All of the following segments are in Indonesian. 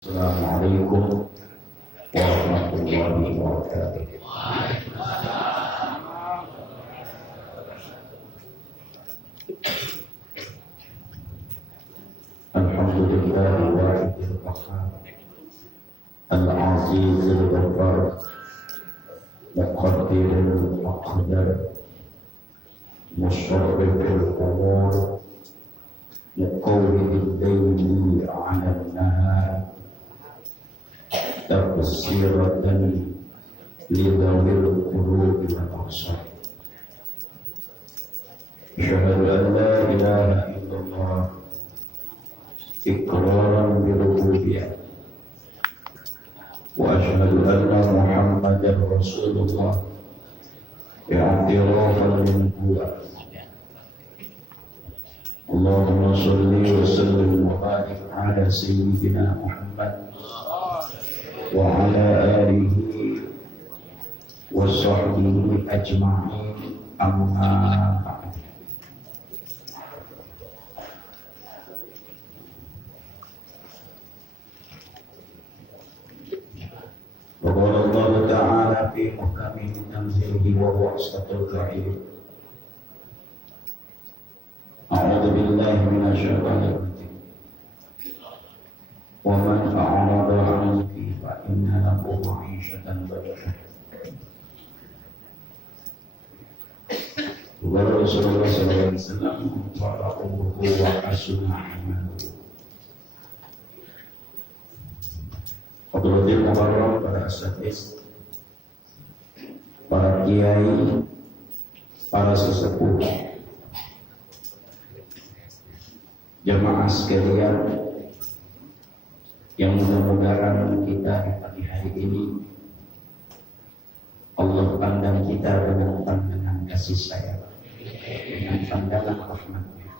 Assalamualaikum warahmatullahi wabarakatuh. Alhamdulillahi wahidil qahhar al-azizil ghaffar muqaddirul aqdar musyrifil umur muqawwidil layli 'ala an-nahar tafsiratan lidawil qulubi wal absar. Asyhadu an la ilaha illallah iqraran bi rububiyyah wa asyhadu anna muhammadar rasulullah i'tirafan min huwa. Allahumma shalli wa sallim wa barik ala sayyidina Muhammad wa ala alihi wa sahbihi ajma'in, amma ba'd. Wa qala Allah ta'ala fi muhkami tanzilihi wa huwa asdaqul qa'ilin. A'udzu billahi minasy syaithanir rajim. Wa man a'rada 'an dzikri fa inna lahu ma'isyatan dhanka. Wa Rasulullah sallallahu alaihi wasallam wa hasuna amaluhu. Fadilul mukarram para asatidz, para kiai, para sesepuh, jamaah sekalian yang mudah-mudahan kita di pagi hari ini Allah pandang kita dengan pandangan kasih sayang, dengan pandangan rahmat-Nya,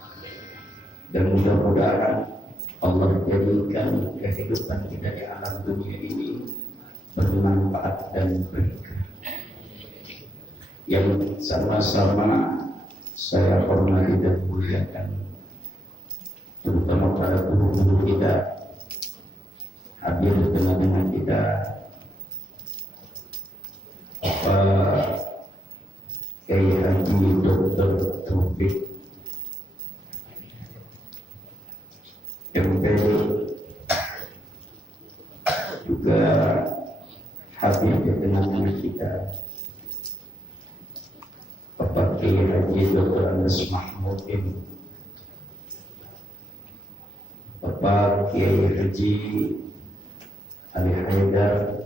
dan mudah-mudahan Allah jadikan kehidupan kita di alam dunia ini bermanfaat dan berkah. Yang sama-sama saya hormati dan muliakan, terutama para guru-guru kita hadir di tengah-tengah kita, Bapak Kiai Haji Dr. Taufik MPD, juga hadir di tengah-tengah kita Bapak Kiai Haji Dr. Anas Mahmudin, Bapak Kiai Haji Ali Haidar,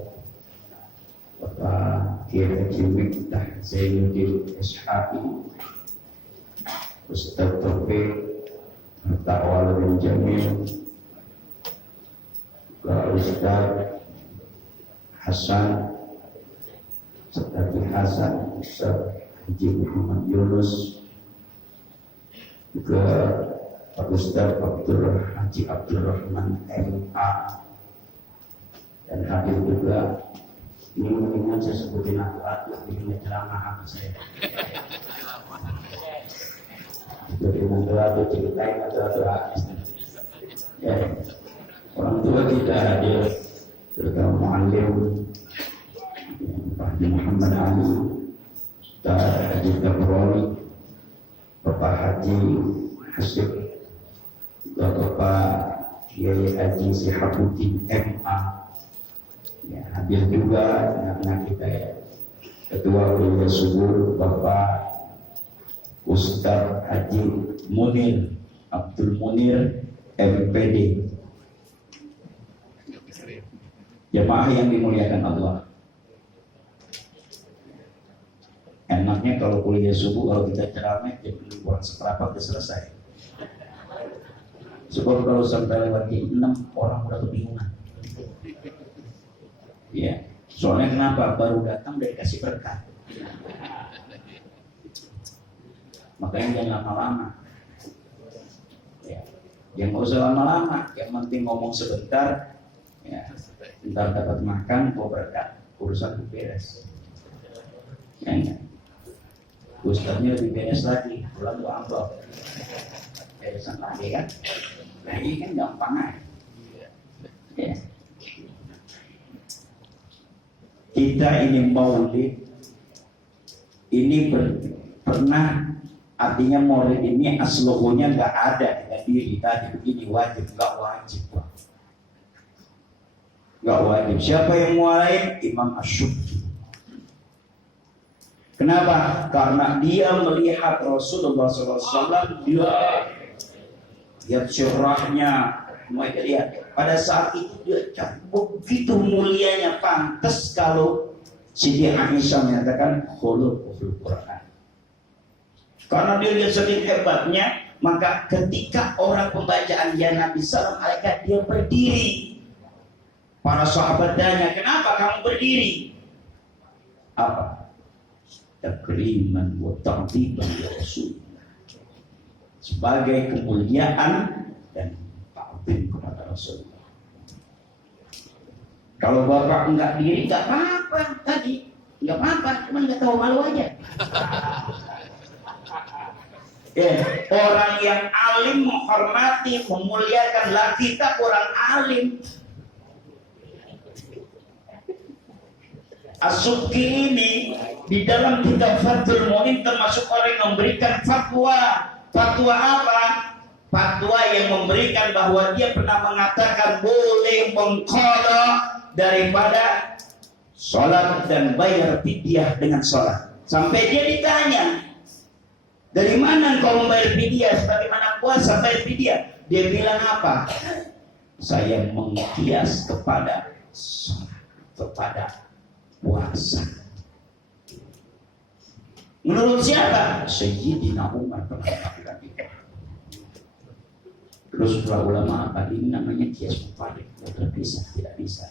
Bapak Kiai Haji Miftah Zainuddin Ishaqi, Ustaz Taufik Ta'wal bin Jamil, juga Ustaz Hasan Ustaz Hasan, Ustaz Haji Muhammad Yunus, juga Pak Ustaz Haji Abdurrahman MA, dan hadir juga, ini mendingan saya sebutin aku ini ceramah aku saya. Jadi mungkin aku ceritain atau ya, orang tua kita hadir, terutama muallim Pak Haji Muhammad Ali, Ustaz Haji Tabrani, Bapak Haji Hasib, Bapak Kiai Haji Sihabuddin MA, ya, hadir juga anak-anak kita ya, Ketua Kuliah Subur Bapak Ustaz Haji Munir Abdul Munir MPD. Jamaah yang dimuliakan Allah, enaknya kalau kuliah subuh, kalau kita ceramah jam 5:15 udah selesai. Sebab kalau sampai lewat jam 6 orang udah kebingungan. Ya, soalnya kenapa? Baru datang udah dikasih berkat. Makanya jangan lama-lama. Ya, jangan nggak usah lama-lama. Yang penting ngomong sebentar. Ya, bentar dapat makan, mau berkat, urusan beres. Ya. Ustaznya lebih beres lagi, pulang gua amplop. Beresan lagi kan. Nah ini kan gampang aja. Ya. kita ini maulid ini pernah, artinya maulid ini aslohonya nggak ada dengan diri tadi begini wajib, nggak wajib, nggak wajib. Siapa yang mulai? Imam Asy'ari. Kenapa? Karena dia melihat Rasulullah SAW, dia lihat syurahnya, lihat pada saat itu dia begitu mulianya, pantas kalau Siti Aisyah menyatakan khuluqul Quran. Karena dia lihat saking hebatnya, maka ketika orang pembacaan ya Nabi Sallam alaihi dia berdiri. Para sahabat tanya, kenapa kamu berdiri? Apa? Takriman wa ta'dhiban ya Rasulullah. Sebagai kemuliaan dan ta'zim kepada Rasulullah. Kalau bapak enggak diri, enggak apa-apa tadi, enggak apa-apa, cuma enggak tahu malu aja. Orang yang alim menghormati, memuliakan, lah kita kurang alim. As-Subki ini di dalam kitab Fathul Mu'in termasuk orang yang memberikan fatwa. Fatwa apa? Fatwa yang memberikan bahwa dia pernah mengatakan boleh mengqadha daripada sholat dan bayar fidyah dengan sholat. Sampai dia ditanya, dari mana engkau membayar fidyah? Sebagaimana puasa bayar fidyah? Dia bilang apa? Saya mengkias kepada sholat, kepada puasa. Menurut siapa? Sayyidina Umar pernah melakukan itu. Terus para ulama apa ini namanya kias mufarid, tidak bisa.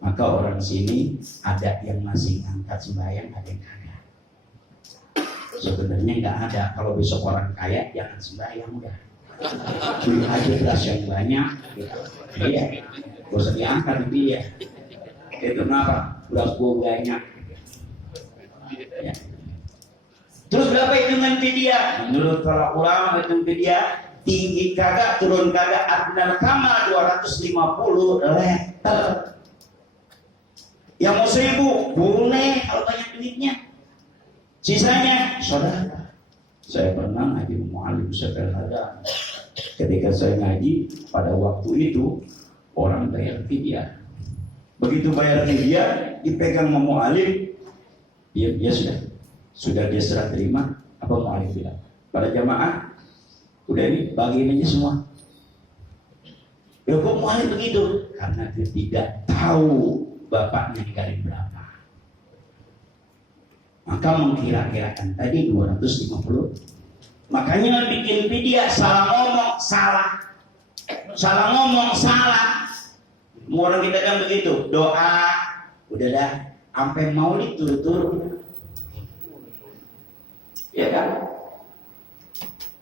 Maka orang sini ada yang masih angkat sembahyang, ada yang kagak. Sebenarnya nggak ada. Kalau besok orang kaya jangan sembahyang udah. Beli aja beras yang banyak. Iya, gak usah diangkat dia. Itu kenapa? Beras banyak. Ya. Terus berapa hitungan fidyah? Menurut para ulama hitung fidyah tinggi kagak, turun kagak, adnal kamal 250 liter. Yang mau 1000 boleh kalau banyak duitnya. Sisanya saudara. Saya pernah ngaji mu'alim sederhana. Ketika saya ngaji pada waktu itu orang bayar fidyah. Begitu bayar fidyah dipegang sama mu'alim, dia sudah dia serah terima. Apa mu'alim bilang? Pada jamaah udah ini bagiin aja semua. Ya kok mu'alim begitu? Karena dia tidak tahu bapaknya dikali berapa. Maka mengkira-kirakan tadi 250. Makanya bikin fidyah salah ngomong salah. Orang kita kan begitu, doa udah dah sampai maulid turut-turut. Ya kan?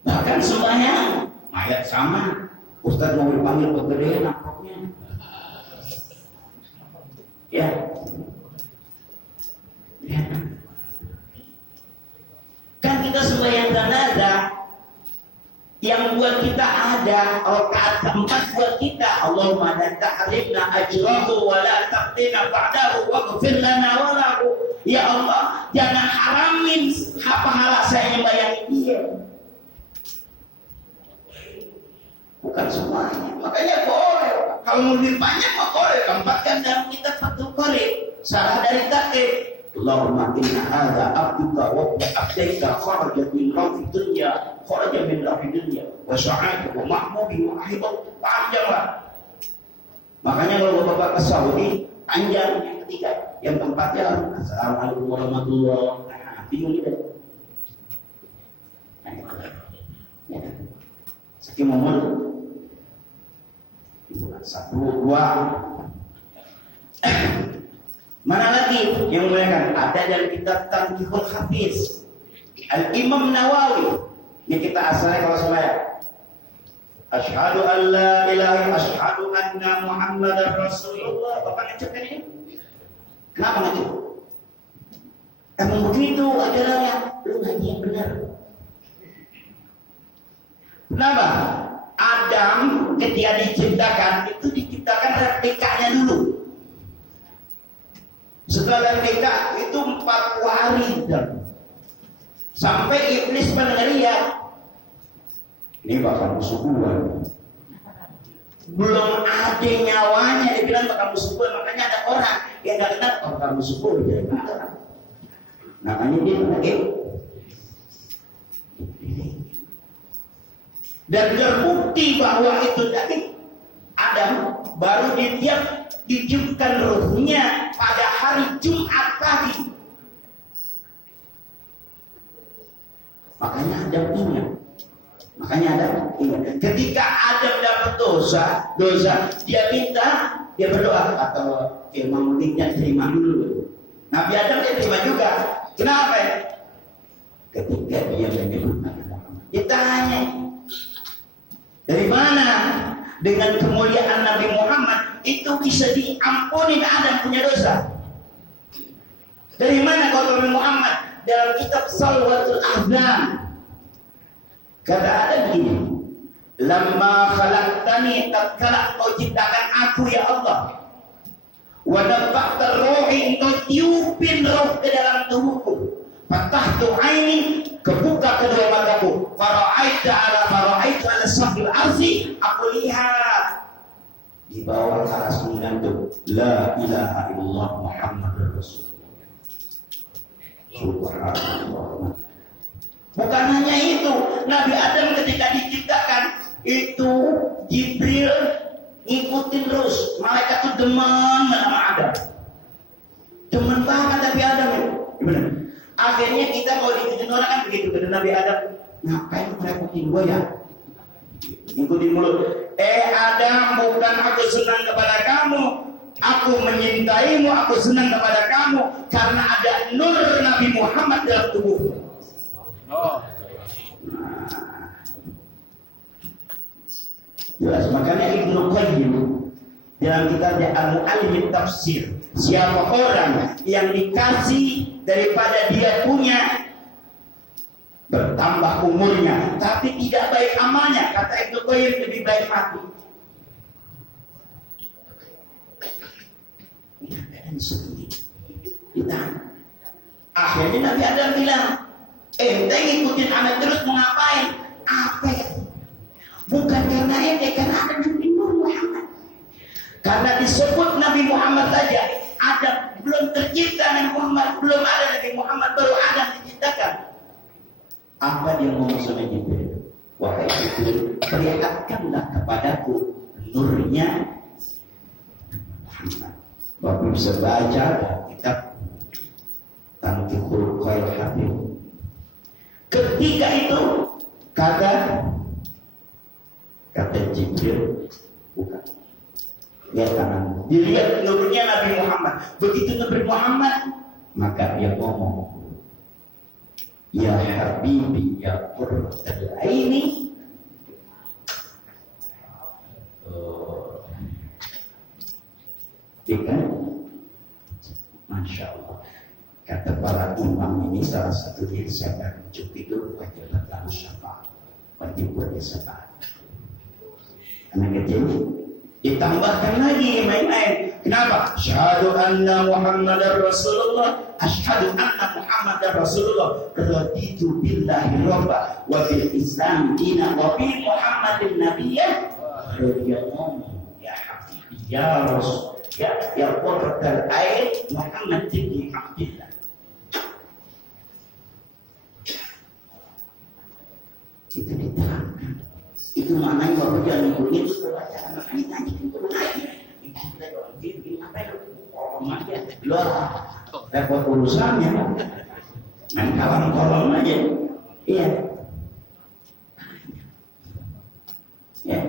Bahkan sembahyang mayat sama. Ustaz mau dipanggil kegedean nampaknya. Ya. Kan kita sembahyang jenazah yang buat kita ada rakaat keempat buat kita. Allahumma la tahrimna ajrahu wa la taqtina ba'dahu waghfir lana wa lahu. Ya Allah, jangan haramin pahala saya membayang dia. Bukan semuanya. Makanya boleh. Kalau mau lebih banyak mah boleh. Tempatkan dalam kitab Fathul Qarib. Salah dari takdir. Allahumma inna hadha abduka wa abdaika kharaja min rafi dunya, kharaja min rafi dunya wa sa'ad wa mahmudi wa ahibah. Panjanglah. Makanya kalau bapak ke Saudi panjang yang ketiga, yang keempatnya assalamualaikum warahmatullahi wabarakatuh. Bingung dia. Saking momen 1, 2. Mana lagi yang muliakan? Ada dalam kitab Tanqihul Hafiz Al-Imam Nawawi. Ini kita asalnya kalau sembahyang. Asyhadu an la ilaha illallah, asyhadu anna Muhammadar Rasulullah. Bapak ngecapkan ini? Kenapa ngecap? Emang begitu ajarannya. Lu ngaji yang benar. Kenapa? Adam ketika diciptakan itu diciptakan replikanya dulu. Setelah Salat mereka itu 40 hari sampai iblis meneriak, ini bakal musuh gua. Belum ada nyawanya dia bilang bakal musuh gua, makanya ada orang yang nggak kenal bakal musuh gua dia. Namanya dia lagi. Dan terbukti bahwa itu tadi Adam baru ditiupkan ruhnya pada hari Jumat tadi. Makanya Adam ingat. Ketika Adam dapat dosa, dia minta, dia berdoa atau Imam Muliknya terima dulu. Nabi Adam dia terima juga. Kenapa? Ketika dia menyebut Nabi Muhammad, ditanya, dari mana dengan kemuliaan Nabi Muhammad itu bisa diampuni Adam punya dosa? Dari mana kata Nabi Muhammad dalam kitab Salwatul Ahzan? Kata Adam begini, lamma khalaqtani, tatkala kau ciptakan aku ya Allah, wa nafakhta ruhi, engkau tiupin roh ke dalam tubuhku, fatahtu aini, kebuka kedua mataku, fara'aitu ala safil arsi, aku lihat di bawah aras menggantung la ilaha illallah Muhammadur Rasulullah. Subhanallah. Bukan hanya itu, Nabi Adam ketika diciptakan itu Jibril ngikutin terus, malaikat itu demen sama Adam, demen banget Nabi Adam itu. Gimana? Akhirnya kita mau diikutin orang kan begitu, kata Nabi Adam, ngapain merepotin gue ya? Ngikutin mulut. Adam, bukan aku senang kepada kamu, aku menyintaimu, aku senang kepada kamu karena ada nur Nabi Muhammad dalam tubuhmu. Jelas, makanya Ibnu Qayyim dalam kitabnya Al-Mu'allim Tafsir, siapa orang yang dikasih daripada dia punya bertambah umurnya tapi tidak baik amalnya, kata Ibnu Qayyim lebih baik mati. Akhirnya Nabi Adam bilang, ente ngikutin anak terus mau ngapain? Apa ya? Bukan karena ente, karena ada Nabi Muhammad. Karena disebut Nabi Muhammad saja, ada belum tercipta Nabi Muhammad, belum ada Nabi Muhammad, baru Adam diciptakan. Apa dia ngomong sama Jibril? Wahai Jibril, perlihatkanlah kepadaku nurnya Muhammad. Bapak bisa baca kitab Tanqihul Qail Habib. Ketika itu kata Jibril, bukan, lihat kanan, dilihat nurnya Nabi Muhammad. Begitu Nabi Muhammad, maka dia ngomong, ya Habibi, ya Qurratul Aini. Ikan, Masya Allah. Kata para imam ini, salah satu yang saya rujuk itu wajib berlalu syafaat, wajib bersyafaat. Anak kecil ditambahkan lagi main-main. Kenapa? Asyhadu anna Muhammadar Rasulullah, asyhadu anna Muhammadar Rasulullah, raditu billahi rabba wa bil Islam dina wa bi Muhammadin nabiyya radhiyallahu ya habibi ya Rasul ya Qurratul Ain Muhammad ibn Abdillah. Itu diterangkan. Itu maknanya bahwa jangan ngikutin itu bacaan, makanya tadi itu mengaji. Kita orang gini apa itu? Kolom aja. Loh, repot urusannya. Main kolom aja. Iya. Ya.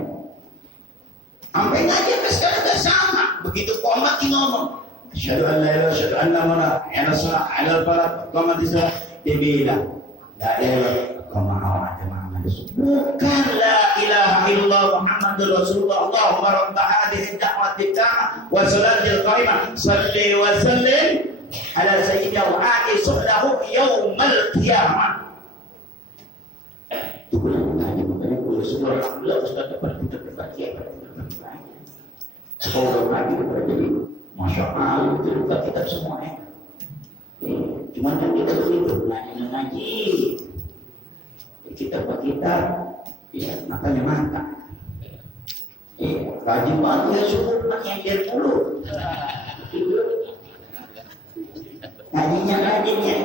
Sampai ngaji sampai sekarang sudah sama. Begitu komat ini ngomong, asyhadu an la ilaha illallah, asyhadu anna Muhammadan rasulullah, alal falah, qomat islah, dia bilang, la ilaha illallah, bukan la ilaha illallah Muhammadur Rasulullah. Allahumma rabb hadhihi ad-da'wati at-tammah wa salatil qa'imah, salli wa sallim ala sayyidina wa ati suhdahu yaumal qiyamah. Itu bulan ngaji, makanya kalau semua alhamdulillah Ustaz dapat kita berbahagia. Sekolah lagi kita jadi Masya Allah, itu buka kitab semuanya. Cuma kan kita begitu, ngaji. Kita ya makanya mantap. Rajin banget ya syukur menyender mulu. Ngajinya rajin ya.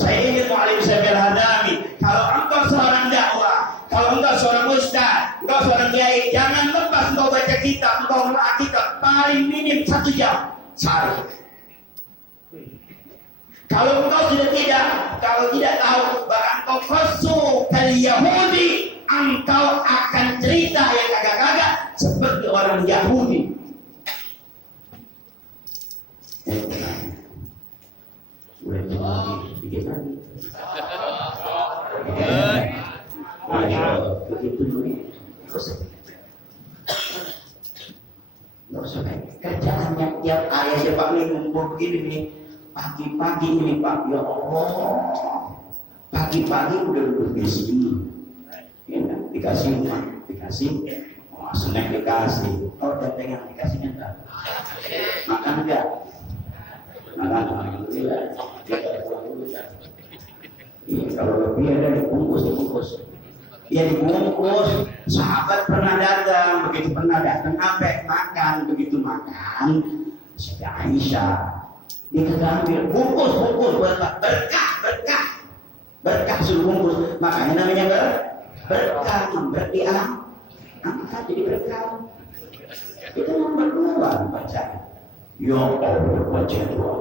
Saya ingin mu'alim Syekh Al-Hadami, kalau engkau seorang dakwah, kalau engkau seorang ustaz, engkau seorang kiai, jangan lepas engkau baca kitab, engkau menelaah kitab paling minim 1 jam sehari. Kalau engkau sudah tidak tahu bahwa engkau khussu kal Yahudi, engkau akan cerita yang kagak-kagak seperti orang Yahudi. Sedikit lagi. Begitu dulu. Nggak usah kerjaan yang tiap hari aja Pak nih ngumpul begini nih. Pagi-pagi ini Pak, ya Allah. Pagi-pagi udah duduk di sini. Ya, dikasih Pak, snack dikasih. Oh, teteh yang dikasihnya enggak? Makan enggak? Makan, alhamdulillah. Iya, kalau lebih ada dibungkus. Ya dibungkus. Sahabat pernah datang, sampai makan, begitu makan, Siti Aisyah. Dia kata ambil bungkus berkah suruh bungkus. Makanya namanya berkah, berarti angkat jadi berkah. Kita nomor 2 baca. Ya Allah, baca doa.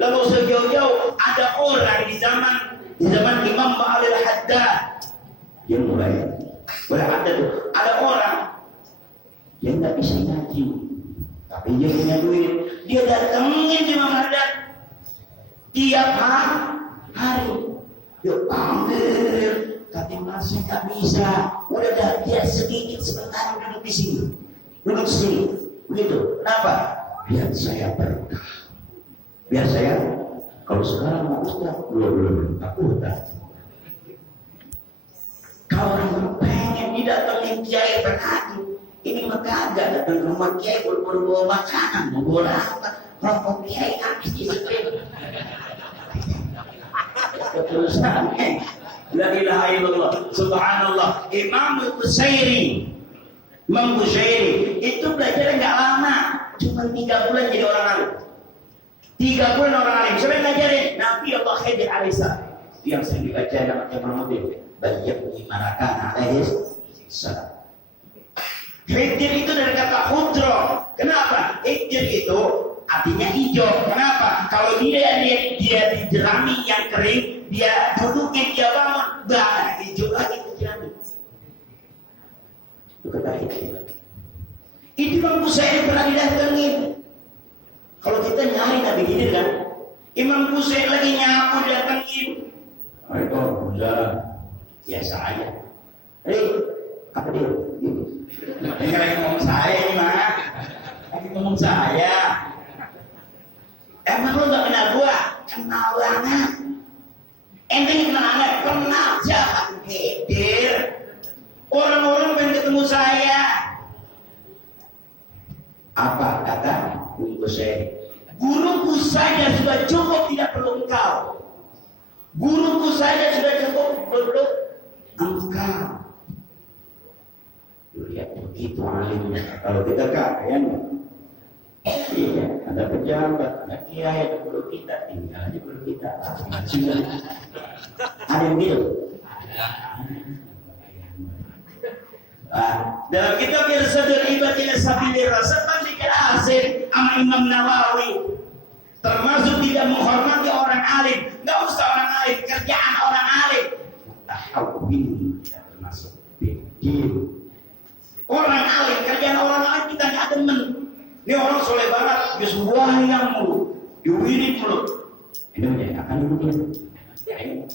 Lalu sejauh-jauh ada orang di zaman Imam Ba'al al-Haddad yang mulai berada tuh, ada orang yang nggak bisa ngaji, tapi dia punya duit, dia datengin Imam Haddad tiap hari. Yuk ambil, tapi masih nggak bisa. Udah dah, dia sedikit sebentar duduk di sini, begitu. Kenapa? Biar saya berkah. Biar saya, kalau sekarang mau ustaz, belum aku ustaz. Kalau orang pengen didatengin kiai berhaji, ini mah kagak datang ke rumah kiai bawa makanan, mau bawa apa? Rokok kiai habis di situ. Keterusannya, la ilaha illallah, subhanallah. Imam Busairi itu belajar nggak lama, cuma 3 bulan jadi orang alim. 3 bulan orang alim. Siapa yang ngajarin? Nabi Allah Khidir alaihissalam. Yang sering dibaca namanya Muhammad banyak dimanakan alaihissalam. Khidir itu dari kata khudro. Kenapa? Khidir itu artinya hijau. Kenapa? Kalau dia dijerami yang kering, dia dudukin, dia bangun, hijau lagi dijerami. Itu kata Khidir. Itu Imam Busairi pernah didatengin. Kalau kita nyari Nabi Khidir kan, Imam Busairi lagi nyapu didatengin. Waalaikumsalam. Biasa aja. Apa dia? Ini lagi ngomong saya ini mah. Lagi ngomong saya. Emang lu gak kenal gua? Kenal banget. Ente kenal siapa? Khidir. Orang-orang pengen ketemu saya. Apa kata Guru saya? Guruku saja sudah cukup, tidak perlu engkau. Guruku saja sudah cukup, perlu engkau. Lihat begitu alimnya. Kalau kita kaya, iya, ada pejabat, ada kiai, ada guru kita, tinggal aja guru kita. Ada yang gitu. Dalam kitab Irsyadul Ibad ila Sabilir Rasyad dikasih sama Imam Nawawi, termasuk tidak menghormati orang alim. Nggak usah orang alim, kerjaan orang alim. Tahawwin tidak termasuk fikih. Orang alim, kerjaan orang alim kita nggak demen. Ini orang soleh banget, dia sebuah yang mulu, diwirid mulu. Ini akan duduk. Ya ini,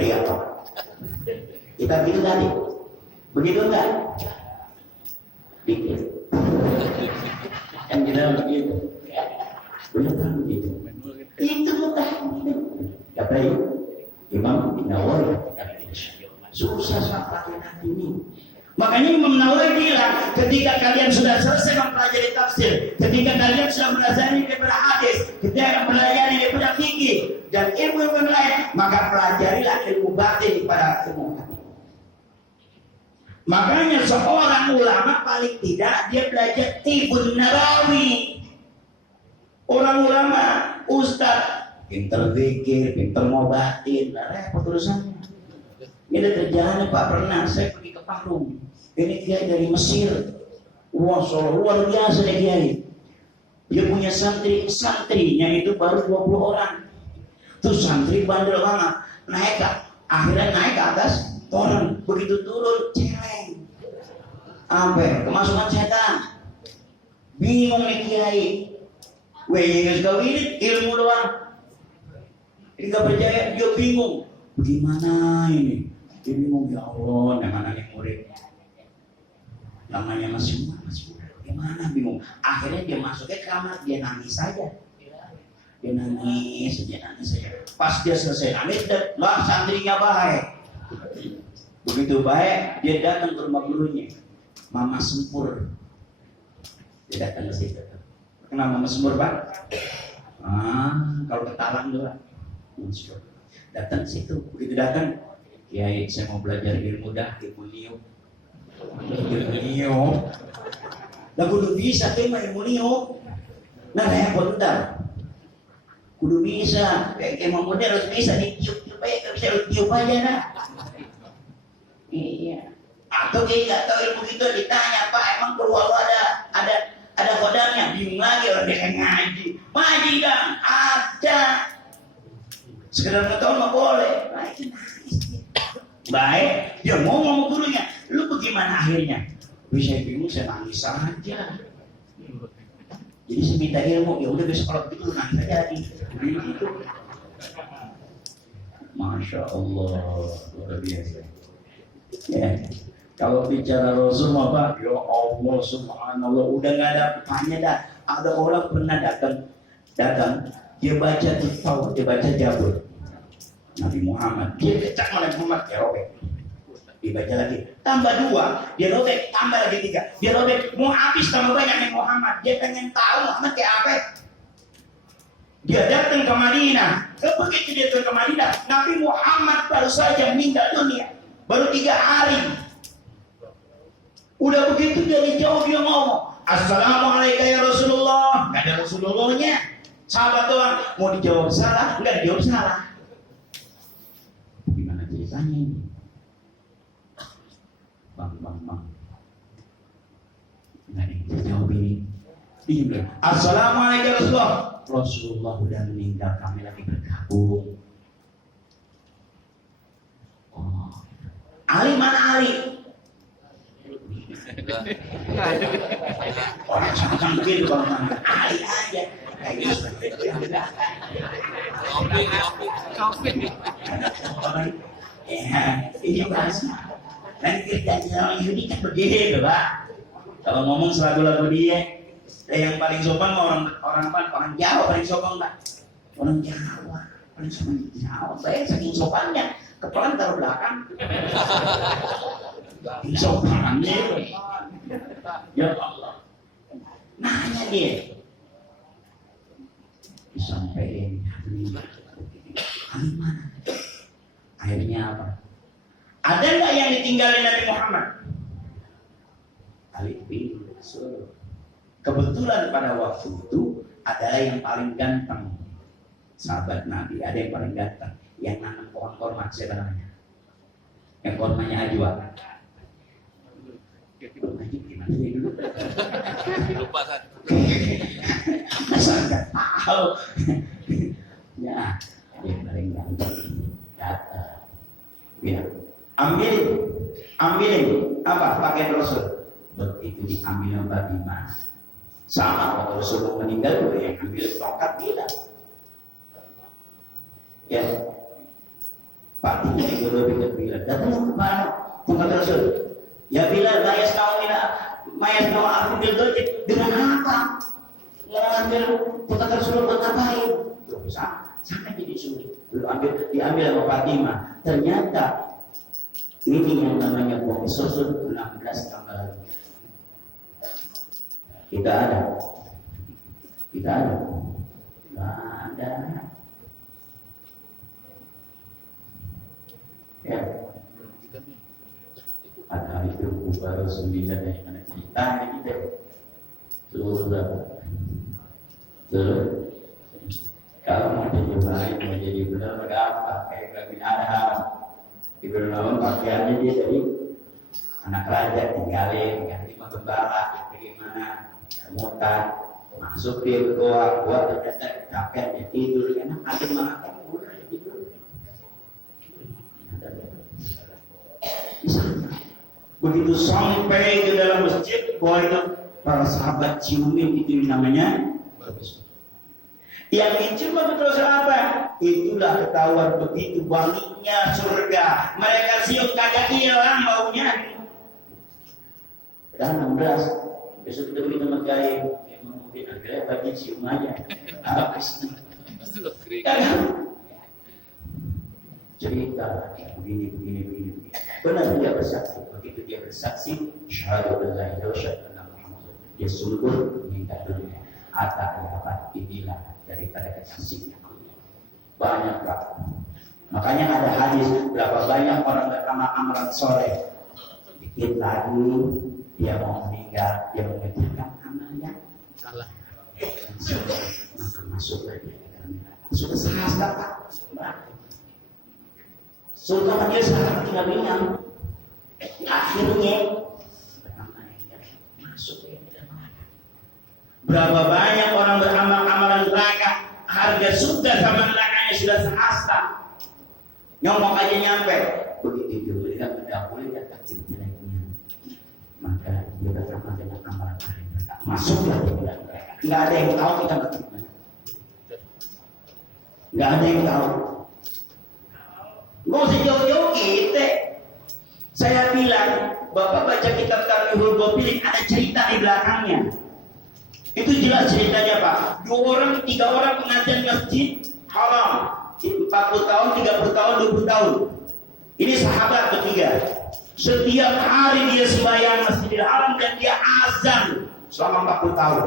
lihat toh. Kita gitu tadi. Begitu enggak? Dikit. Yang kita begitu. Benar begitu. Itu mudah begitu. Kata Imam Nawawi, susah sampai hati ini. Makanya Imam Nawawi bilang, ketika kalian sudah selesai mempelajari tafsir, ketika kalian sudah mempelajari hadis, ketika mempelajari dan ilmu lain, maka pelajarilah ilmu batin pada ilmu hati. Makanya seorang ulama paling tidak dia belajar Tibun Nabawi. Orang ulama, ustaz, pinter zikir, pinter ngobatin, lah repot urusannya. Ini kerjaannya Pak, pernah saya pergi ke Parung. Ini kiai dari Mesir. Wah, luar biasa nih kiai. Dia punya santrinya itu baru 20 orang. Tuh santri bandel banget. Akhirnya naik ke atas toren. Begitu turun, celeng. Sampai kemasukan setan. Bingung nih kiai. Weh, gak wirid, ilmu doang. Ini gak percaya, dia bingung. Gimana ini? Dia bingung, ya Allah, mana nih murid? Namanya masih muda. Gimana bingung? Akhirnya dia masuk ke kamar, dia nangis saja. Dia nangis saja. Pas dia selesai nangis, lah santrinya baik. Begitu baik, dia datang ke rumah gurunya. Mama Sempur. Dia datang ke situ. Kenal Mama Sempur, Pak? Kalau ke Talang dulu. Datang ke situ. Begitu datang, Kiai, saya mau belajar ilmu ilmu niup. Lah kudu bisa tuh ilmu niup. Nah, repot bentar. Kudu bisa. Kayak model harus bisa ditiup-tiup aja, bisa tiup aja nah. Iya. Atau kayak nggak tahu ilmu gitu ditanya, Pak, emang keluar ada kodamnya? Bingung lagi orang dia ngaji. Ngaji dong, ada. Sekedar ngetol mah boleh. Baik, dia ngomong sama gurunya, lu bagaimana akhirnya? Saya bingung, saya nangis saja. Jadi saya minta ilmu, ya udah besok kalau begitu lu nangis aja lagi. Begitu. Masya Allah, luar biasa. Ya, kalau bicara Rasul Pak, ya Allah Subhanallah, udah nggak ada tanya dah. Ada orang pernah datang, dia baca Taurat, dia baca Jabur. Nabi Muhammad, dia baca Nabi Muhammad, dia robek. Dibaca lagi, tambah 2, dia robek, tambah lagi 3, dia robek, mau habis tambah banyak Nabi Muhammad. Dia pengen tahu Muhammad kayak apa. Dia datang ke Madinah. Begitu dia datang ke Madinah, Nabi Muhammad baru saja meninggal dunia, baru 3 hari. Udah begitu dari jauh dia ngomong, Assalamualaikum ya Rasulullah. Gak ada Rasulullahnya. Sahabat doang, mau dijawab salah, nggak dijawab salah. Gimana ceritanya ini? Bang. Nggak dijawab ini. Dia bilang, Assalamualaikum ya Rasulullah. Rasulullah udah meninggal, kami lagi bergabung. Oh. Ali mana Ali? Orang sama gitu kalau manggil Ali aja. Kayak gitu. Kopi. Ya, ini bahasa. Dan kerjanya orang Yahudi kan begitu, Pak. Kalau ngomong selagu-lagu dia, yang paling sopan orang Jawa paling sopan, Pak. Orang Jawa paling sopan Jawa. Baik saking sopannya, kepala taruh belakang. Sopannya itu. Ya Allah. Nanya dia. Disampaikan Ali mana? Akhirnya apa? Ada nggak yang ditinggalin Nabi Muhammad? Ali bin Rasul. Kebetulan pada waktu itu adalah yang paling ganteng sahabat Nabi. Ada yang paling ganteng, yang nanam pohon korma, siapa namanya? Yang kormanya Ajwa. Gimana sih dulu? Lupa kan? Masa nggak tahu? Ya, yang paling ganteng. Datang. Ya, ambil apa? Pakaian Rasul. Begitu diambil Fatimah. Sama waktu Rasul meninggal juga yang ambil tongkat Bilal. Ya, Fatimah itu lebih ke Bilal. Datang ke mana? Tongkat Rasul. Ya Bilal, mayas mau aku bil dengan apa? Ngambil tongkat Rasul buat ngapain? Sama jadi sulit. Diambil sama Fatimah. Ternyata ini yang namanya buah Rasul 16 tambah lagi. Tidak ada. Nggak ada. kan? Ada itu baru 9 yang mana ceritanya gitu. Sudah. Kalau mau jadi baik, mau jadi benar, berapa? Kayak Nabi Adam. Ibrahim pakaiannya dia dari anak raja tinggalin, ganti sama tentara, bagaimana? Mutan, masuk dia berdoa, buat ternyata capek dia tidur, enak ada makan, udah tidur. Begitu sampai ke dalam masjid, bahwa itu para sahabat ciumin itu namanya bagus. Yang dicium betul sahabat, itulah ketahuan begitu wanginya surga. Mereka cium kagak hilang baunya. Dan 16 besok kita beli tempat lain. Emang mungkin akhirnya bagi cium aja. Habis. Cerita begini. Benar dia bersaksi. Begitu dia bersaksi, syahadu lillahi wa syahadu anna Muhammadan. Dia sungguh minta dunia. Atak dapat inilah daripada kesaksian. Banyak Pak. Makanya ada hadis berapa banyak orang beramal amalan soleh. Dikit lagi dia mau meninggal, dia mengerjakan amalnya salah. Maka masuk lagi. Sudah sahasta Pak. Sultan dia salah tinggal bilang. Akhirnya masuk ya. Berapa banyak orang beramal amalan neraka, harga surga sama nerakanya sudah sehasta. Nyomong aja nyampe. Begitu juga tidak boleh datang jeleknya. Maka dia beramal dengan amalan neraka. Masuklah ke dalam neraka. Enggak ada yang tahu kita bagaimana. Enggak ada yang tahu. Mau sejauh-jauh kita. Saya bilang, Bapak baca kitab Tarihul Gopilik, ada cerita di belakangnya. Itu jelas ceritanya Pak. 2 orang, 3 orang pengajian masjid haram. 40 tahun, 30 tahun, 20 tahun. Ini sahabat bertiga. Setiap hari dia sembahyang Masjidil Haram dan dia azan selama 40 tahun.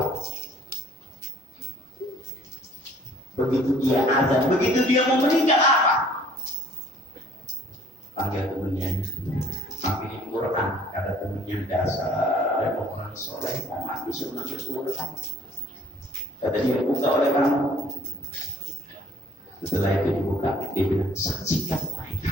Begitu dia azan, begitu dia mau meninggal apa? Panggil temennya, ambil Quran. Kata temennya, dasar orang soleh mau mati suruh ambil Quran. Kata dia, buka oleh kamu. Setelah itu dibuka, dia bilang, saksikan mereka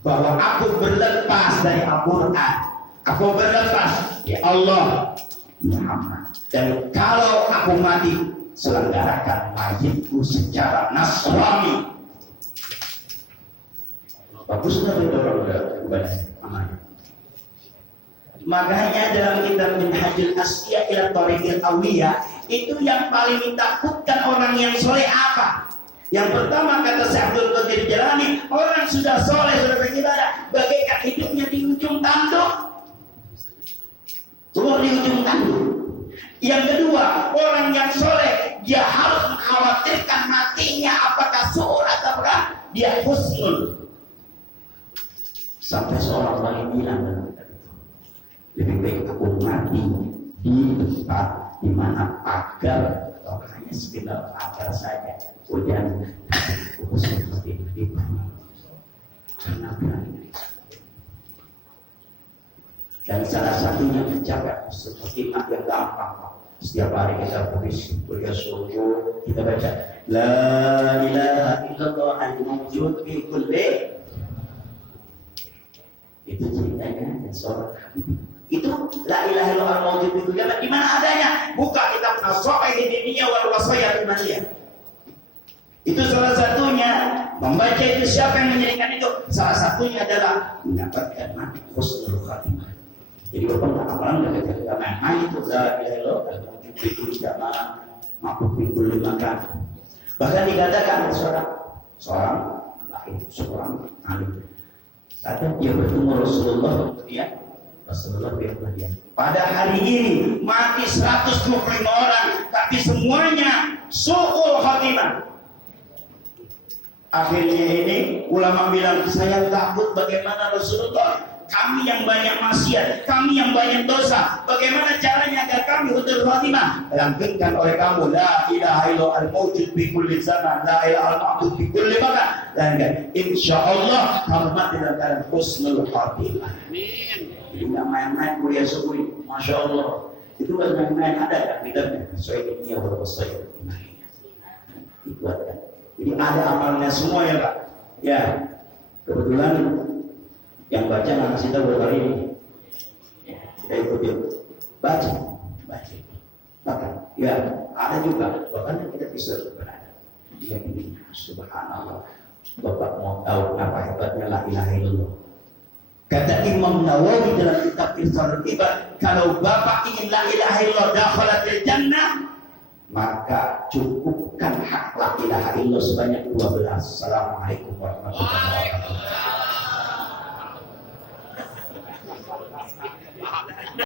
bahwa aku berlepas dari Al-Quran, aku berlepas ya Allah Muhammad, dan kalau aku mati selenggarakan mayitku secara Nasrani. Bagus sudah mendorong kepada amalnya. Makanya dalam kitab Minhajul Asfiya ila Thariqil Awliya, itu yang paling ditakutkan orang yang soleh apa? Yang pertama kata Syekh Abdul Qadir Jalani, orang sudah soleh, sudah beribadah, bagaikan hidupnya di ujung tanduk. Turun di ujung tanduk. Yang kedua, orang yang soleh, dia harus mengkhawatirkan matinya apakah su'ur atau dia husnul. Sampai seorang lagi bilang dalam kitab itu, lebih baik aku mati di tempat di mana pagar atau hanya sekedar pagar saja, kemudian aku seperti itu karena berani. Dan salah satunya mencapai seperti yang gampang. Setiap hari kita kuliah subuh, kita baca La ilaha illallah al-mawjud fi kulli. Itu ceritanya dan seorang itu la ilaha illallah al-mawjud fi kulli. Di mana adanya? Buka kitab Nasaih Diniyah wal Wasayah Imaniyah. Itu salah satunya. Membaca itu siapa yang menjadikan itu? Salah satunya adalah mendapatkan mati husnul khatimah. Jadi Bapak nggak amalan nggak ketika main itu la ilaha illallah al-mawjud fi kulli zaman mampu fi kulli makan. Bahkan dikatakan seorang lahir seorang alim. Saat dia bertemu Rasulullah, Rasulullah berkata, pada hari ini mati 125 orang, tapi semuanya su'ul khatimah. Akhirnya ini ulama bilang, saya takut bagaimana Rasulullah kami yang banyak maksiat, kami yang banyak dosa. Bagaimana caranya agar kami husnul khatimah? Langgengkan oleh kamu la ilaha illallah al-mawjud bi kulli zaman, la ilaha al-ma'bud bi kulli makan. Dan insyaallah kamu mati dalam keadaan husnul khatimah. Amin. Itu enggak main-main kuliah subuh. Masya Allah. Itu enggak main-main, ada kan kitabnya. Sesuai dunia berwasaya. Itu ada. Jadi ada amalnya semua ya Pak. Ya. Kebetulan yang baca nggak kasih tahu hari ini. Kita ikutin. Baca. Bahkan ya ada juga. Bahkan kita bisa berada. Dia ini subhanallah. Bapak mau tahu apa hebatnya la ilaha illallah. Kata Imam Nawawi dalam kitab Irsyadul Ibad, kalau Bapak ingin la ilaha illallah dakhalatil jannah, maka cukupkan hak la ilaha illallah sebanyak 12. Assalamualaikum warahmatullahi wabarakatuh.